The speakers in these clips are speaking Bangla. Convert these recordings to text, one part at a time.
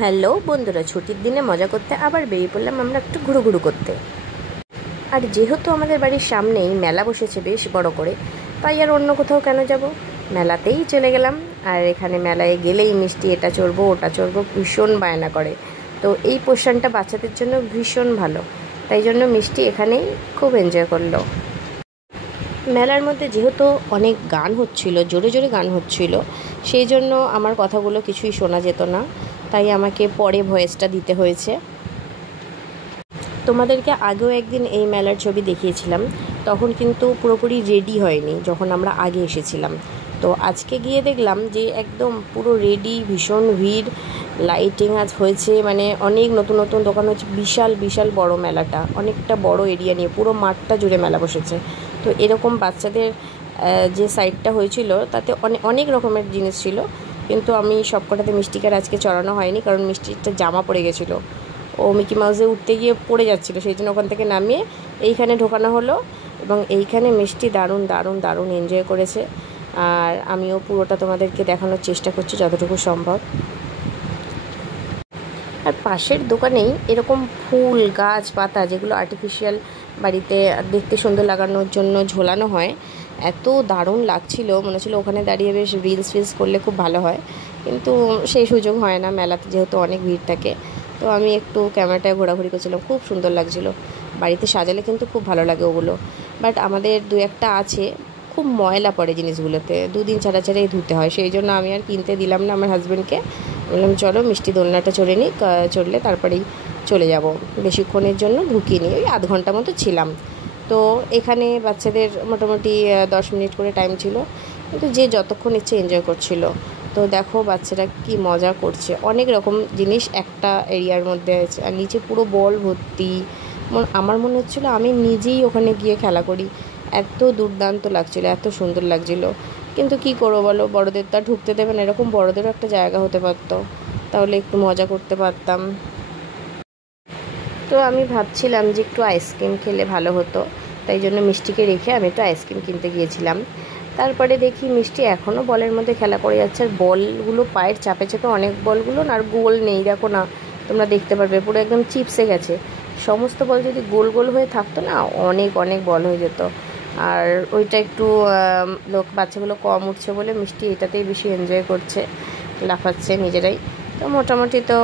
হ্যালো বন্ধুরা, ছুটির দিনে মজা করতে আবার বেরিয়ে পড়লাম আমরা একটু ঘুরু করতে। আর যেহেতু আমাদের বাড়ির সামনেই মেলা বসেছে বেশ বড় করে, তাই আর অন্য কোথাও কেন যাব, মেলাতেই চলে গেলাম। আর এখানে মেলায় গেলেই মিষ্টি এটা চড়বো ওটা চড়বো ভীষণ বায়না করে। তো এই পোর্শনটা বাচ্চাদের জন্য ভীষণ ভালো, তাই জন্য মিষ্টি এখানেই খুব এনজয় করলো। মেলার মধ্যে যেহেতু অনেক গান হচ্ছিল, জোরে জোরে গান হচ্ছিল, সেই জন্য আমার কথাগুলো কিছুই শোনা যেত না, তাই আমাকে পরে ভয়েসটা দিতে হয়েছে। তোমাদেরকে আগেও একদিন এই মেলার ছবি দেখিয়েছিলাম, তখন কিন্তু পুরোপুরি রেডি হয়নি যখন আমরা আগে এসেছিলাম। তো আজকে গিয়ে দেখলাম যে একদম পুরো রেডি, ভীষণ ভিড়, লাইটিং আজ হয়েছে, মানে অনেক নতুন নতুন দোকান হচ্ছে। বিশাল বিশাল বড় মেলাটা, অনেকটা বড় এরিয়া নিয়ে পুরো মাঠটা জুড়ে মেলা বসেছে। তো এরকম বাচ্চাদের যে সাইডটা হয়েছিল তাতে অনেক অনেক রকমের জিনিস ছিল, কিন্তু আমি সবকটাতে মিষ্টিকে আজকে চড়ানো হয়নি, কারণ মিষ্টিটা জামা পড়ে গেছিলো, ও মিকি মাউসে উঠতে গিয়ে পড়ে যাচ্ছিলো, সেই জন্য ওখান থেকে নামিয়ে এইখানে ঢোকানো হলো। এবং এইখানে মিষ্টি দারুণ দারুণ দারুণ এনজয় করেছে, আর আমিও পুরোটা তোমাদেরকে দেখানোর চেষ্টা করছি যতটুকু সম্ভব। আর পাশের দোকানেই এরকম ফুল গাছ পাতা, যেগুলো আর্টিফিশিয়াল বাড়িতে দেখতে সুন্দর লাগানোর জন্য ঝোলানো হয়, এত দারুণ লাগছিল, মনে হচ্ছিলো ওখানে দাঁড়িয়ে বেশ রিলস করলে খুব ভালো হয়, কিন্তু সেই সুযোগ হয় না, মেলাতে যেহেতু অনেক ভিড় থাকে। তো আমি একটু ক্যামেরাটায় ঘোরাঘুরি করছিলাম, খুব সুন্দর লাগছিল। বাড়িতে সাজালে কিন্তু খুব ভালো লাগে ওগুলো, বাট আমাদের দু একটা আছে খুব ময়লা পড়ে জিনিসগুলোতে, দুদিন ছাড়া ছাড়াই ধুতে হয়, সেই জন্য আমি আর কিনতে দিলাম না আমার হাজব্যান্ডকে। বললাম চলো মিষ্টি দোলনাটা চড়ে নিই, চড়লে তারপরেই চলে যাব। বেশিক্ষণের জন্য ঢুকিয়ে নিই, ওই আধ ঘন্টা মতো ছিলাম। তো এখানে বাচ্চাদের মোটামুটি 10 মিনিট করে টাইম ছিল, কিন্তু যে যতক্ষণ ইচ্ছে এনজয় করছিল। তো দেখো বাচ্চারা কি মজা করছে, অনেক রকম জিনিস একটা এরিয়ার মধ্যে আছে, আর নিচে পুরো বল ভর্তি। আমার মনে হচ্ছিলো আমি নিজেই ওখানে গিয়ে খেলা করি, এত দুর্দান্ত লাগছিলো, এত সুন্দর লাগছিলো। কিন্তু কি করবো বলো, বড়দের তো আর ঢুকতে দেবে না, এরকম বড়দেরও একটা জায়গা হতে পারতো, তাহলে একটু মজা করতে পারতাম। তো আমি ভাবছিলাম যে একটু আইসক্রিম খেলে ভালো হতো, তাই জন্য মিষ্টিকে রেখে আমি একটু আইসক্রিম কিনতে গিয়েছিলাম। তারপরে দেখি মিষ্টি এখনও বলের মধ্যে খেলা করে যাচ্ছে, আর বলগুলো পায়ের চাপে চাপে অনেক বলগুলো না আর গোল নেই, দেখো না তোমরা দেখতে পারবে, পুরো একদম চিপসে গেছে। সমস্ত বল যদি গোল গোল হয়ে থাকতো না, অনেক অনেক বল হয়ে যেত। আর ওইটা একটু বাচ্চাগুলো কম উঠছে বলে মিষ্টি এটাতেই বেশি এনজয় করছে, লাফাচ্ছে নিজেরাই। তো মোটামুটি তো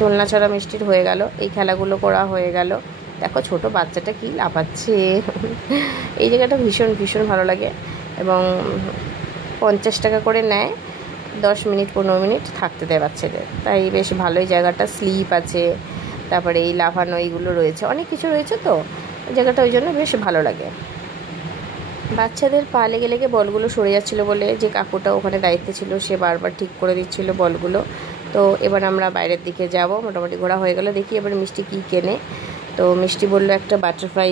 দোলনা চড়া মিষ্টির হয়ে গেল, এই খেলাগুলো করা হয়ে গেল। দেখো ছোট বাচ্চাটা কি লাফাচ্ছে, এই জায়গাটা ভীষণ ভীষণ ভালো লাগে। এবং 50 টাকা করে নেয়, 10 মিনিট 15 মিনিট থাকতে দেয় বাচ্চাদের, তাই বেশ ভালোই জায়গাটা। স্লিপ আছে, তারপরে এই লাফানো এইগুলো রয়েছে, অনেক কিছু রয়েছে, তো জায়গাটা ওই জন্য বেশ ভালো লাগে। বাচ্চাদের পা লেগে লেগে বলগুলো সরে যাচ্ছিলো বলে যে কাকুটা ওখানে দায়িত্বে ছিল, সে বারবার ঠিক করে দিচ্ছিলো বলগুলো। তো এবার আমরা বাইরের দিকে যাব, মোটামুটি ঘোরা হয়ে গেল, দেখি এবার মিষ্টি কী কেনে। তো মিষ্টি বললো একটা বাটারফ্লাই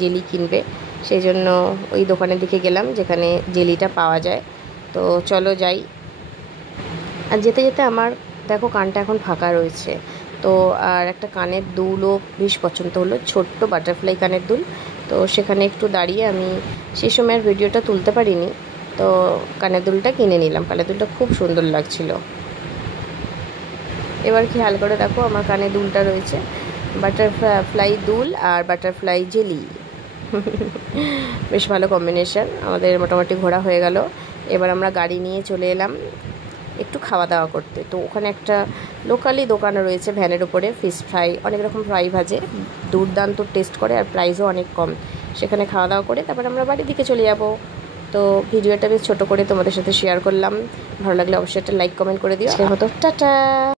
জেলি কিনবে, সেই জন্য ওই দোকানের দিকে গেলাম যেখানে জেলিটা পাওয়া যায়। তো চলো যাই। আর যেতে যেতে আমার দেখো কানটা এখন ফাঁকা রয়েছে, তো আর একটা কানের দুলও বেশ পছন্দ হলো, ছোট্ট বাটারফ্লাই কানের দুল। তো সেখানে একটু দাঁড়িয়ে আমি সেই সময় আর ভিডিওটা তুলতে পারিনি, তো কানের দুলটা কিনে নিলাম। কানের দুলটা খুব সুন্দর লাগছিল। এবার খেয়াল করে দেখো আমার কানে দুলটা রয়েছে, বাটারফ্লাই দুল আর বাটারফ্লাই জেলি, বেশ ভালো কম্বিনেশন। আমাদের মোটামুটি ঘোরা হয়ে গেল, এবার আমরা গাড়ি নিয়ে চলে এলাম একটু খাওয়া দাওয়া করতে। তো ওখানে একটা লোকালি দোকান রয়েছে, ভ্যানের উপরে ফিশ ফ্রাই, অনেক রকম ফ্রাই ভাজে, দুর্দান্ত টেস্ট করে আর প্রাইসও অনেক কম। সেখানে খাওয়া দাওয়া করে তারপর আমরা বাড়ির দিকে চলে যাব। তো ভিডিওটা বেশ ছোটো করে তোমাদের সাথে শেয়ার করলাম, ভালো লাগলে অবশ্যই একটা লাইক কমেন্ট করে দিও। সেই মতো টাটা।